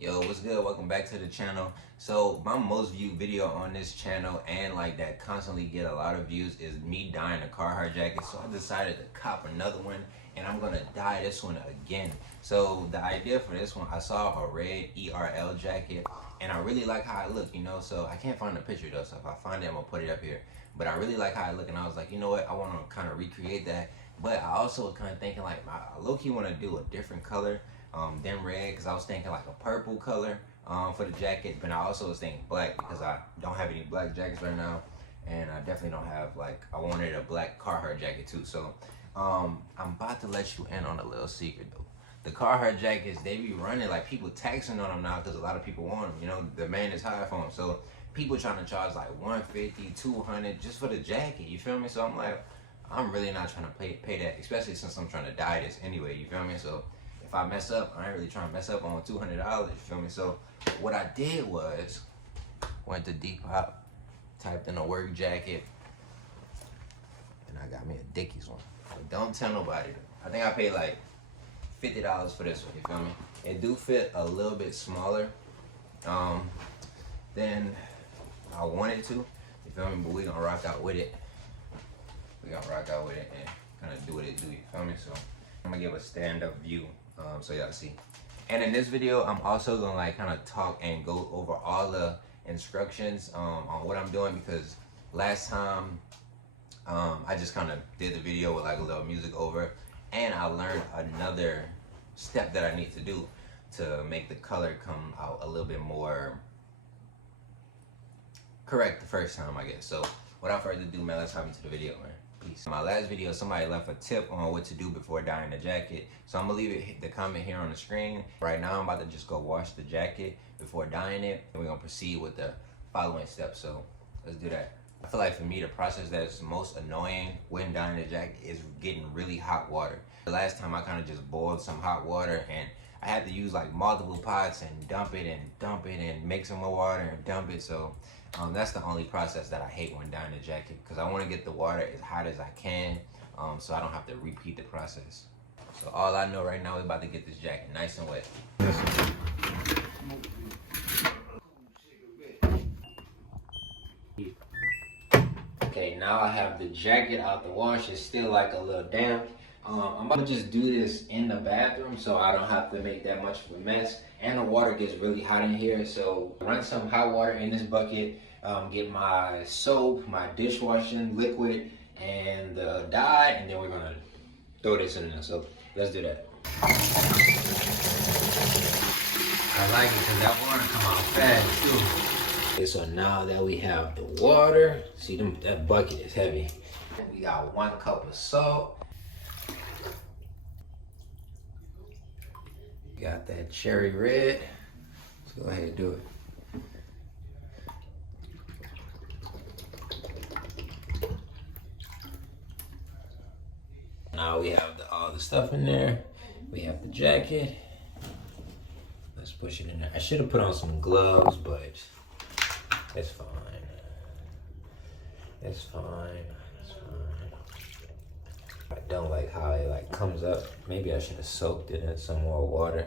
Yo, what's good? Welcome back to the channel. So my most viewed video on this channel and like that constantly get a lot of views is me dyeing a Carhartt jacket. So I decided to cop another one and I'm gonna dye this one again. So the idea for this one, I saw a red ERL jacket and I really like how it looked, you know. So I can't find the picture though, so if I find it, I'm gonna put it up here. But I really like how it looked and I was like, you know what, I wanna kind of recreate that. But I also was kind of thinking like, I low-key wanna do a different color than red, because I was thinking like a purple color for the jacket, but I also was thinking black because I don't have any black jackets right now, and I definitely don't have, like, I wanted a black Carhartt jacket too. So I'm about to let you in on a little secret though. The Carhartt jackets, they be running, like, people taxing on them now because a lot of people want them, you know, the demand is high for them. So people trying to charge like 150, 200 just for the jacket, you feel me? So I'm like, I'm really not trying to pay that, especially since I'm trying to dye this anyway, you feel me? So if I mess up, I ain't really trying to mess up on $200, you feel me? So what I did was, went to Depop, typed in a work jacket, and I got me a Dickies one. But don't tell nobody. I think I paid like $50 for this one, you feel me? It do fit a little bit smaller than I wanted to, you feel me? But we gonna rock out with it. We gonna rock out with it and kind of do what it do, you feel me? So I'm gonna give a stand-up view so y'all see. And in this video, I'm also gonna like kind of talk and go over all the instructions on what I'm doing, because last time I just kind of did the video with like a little music over, and I learned another step that I need to do to make the color come out a little bit more correct the first time, I guess. So without further ado, man, let's hop into the video, man. Peace. In my last video, somebody left a tip on what to do before dyeing the jacket. So I'm gonna leave the comment here on the screen. Right now, I'm about to just go wash the jacket before dyeing it, and we're gonna proceed with the following steps. So let's do that. I feel like for me, the process that's most annoying when dyeing the jacket is getting really hot water. The last time I kind of just boiled some hot water, and I had to use like multiple pots and dump it and make some more water and dump it. So that's the only process that I hate when dyeing the jacket, because I want to get the water as hot as I can, so I don't have to repeat the process. So all I know right now is about to get this jacket nice and wet. Okay, now I have the jacket out the wash. It's still like a little damp. I'm gonna just do this in the bathroom so I don't have to make that much of a mess. And the water gets really hot in here, so run some hot water in this bucket, get my soap, my dishwashing liquid, and the dye, and then we're gonna throw this in there. So let's do that. I like it because that water come out fast too. Okay, so now that we have the water, see that bucket is heavy. We got 1 cup of salt. Got that cherry red. Let's go ahead and do it. Now we have all the stuff in there. We have the jacket. Let's push it in there. I should have put on some gloves, but it's fine. It's fine. It's fine. I don't like how it like comes up. Maybe I should have soaked it in some more water,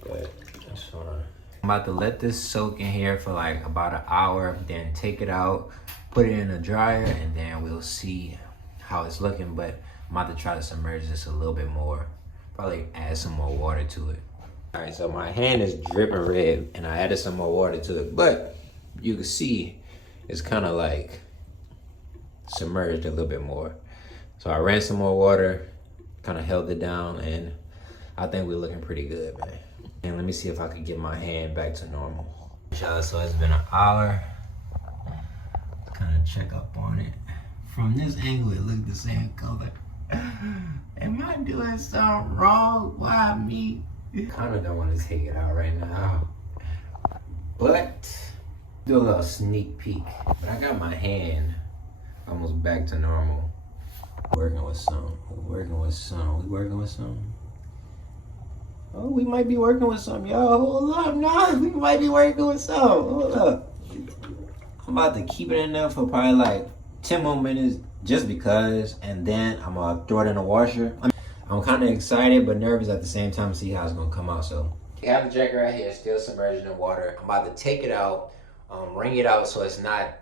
but that's fine. I'm about to let this soak in here for like about an hour, then take it out, put it in the dryer, and then we'll see how it's looking. But I'm about to try to submerge this a little bit more, probably add some more water to it. All right, so my hand is dripping red and I added some more water to it, but you can see it's kind of like submerged a little bit more. So I ran some more water, kind of held it down, and I think we're looking pretty good, man. And let me see if I can get my hand back to normal. So it's been an hour. Kind of check up on it. From this angle, it looked the same color. Am I doing something wrong? Why me? Kind of don't want to take it out right now, but do a little sneak peek. But I got my hand almost back to normal. Working with some. Oh, we might be working with some, y'all. Hold up, nah. We might be working with some. Hold up. I'm about to keep it in there for probably like 10 more minutes just because, and then I'm gonna throw it in the washer. I'm kind of excited but nervous at the same time to see how it's gonna come out. So We have the jacket right here, still submerged in water. I'm about to take it out, wring it out so it's not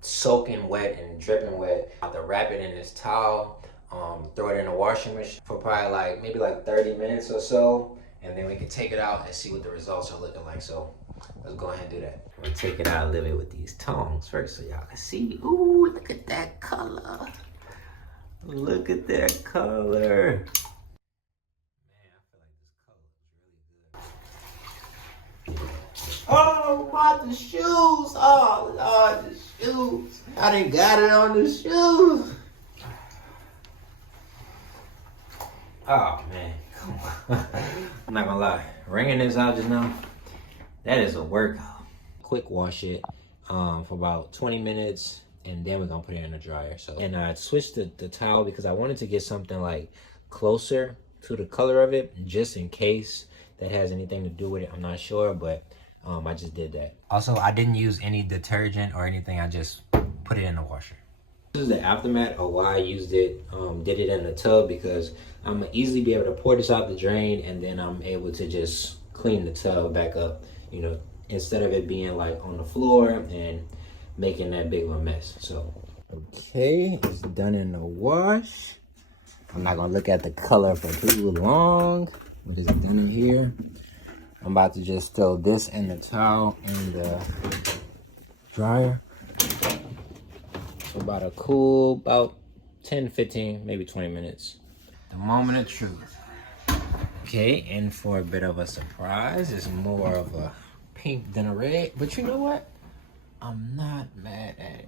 soaking wet and dripping wet. I'm about to wrap it in this towel, throw it in the washing machine for probably like maybe like 30 minutes or so, and then we can take it out and see what the results are looking like. So let's go ahead and do that. I'm gonna take it out and live it with these tongs first so y'all can see. Ooh, look at that color. Look at that color. Oh, my, the shoes. Oh, Lord, the shoes. I done got it on the shoes. Oh, man. Come on. I'm not gonna lie. Wringing this out just now, that is a workout. Quick wash it for about 20 minutes, and then we're gonna put it in the dryer. So, and I switched the towel because I wanted to get something like closer to the color of it, just in case that has anything to do with it. I'm not sure, but I just did that. Also, I didn't use any detergent or anything. I just put it in the washer. This is the aftermath of why I used it, did it in the tub, because I'm gonna easily be able to pour this out the drain, and then I'm able to just clean the tub back up, you know, instead of it being like on the floor and making that big of a mess. So, okay, it's done in the wash. I'm not gonna look at the color for too long, but it's done in here. I'm about to just throw this in the towel in the dryer. So about a cool, about 10, 15, maybe 20 minutes. The moment of truth. Okay, and for a bit of a surprise, it's more of a pink than a red. But you know what? I'm not mad at it.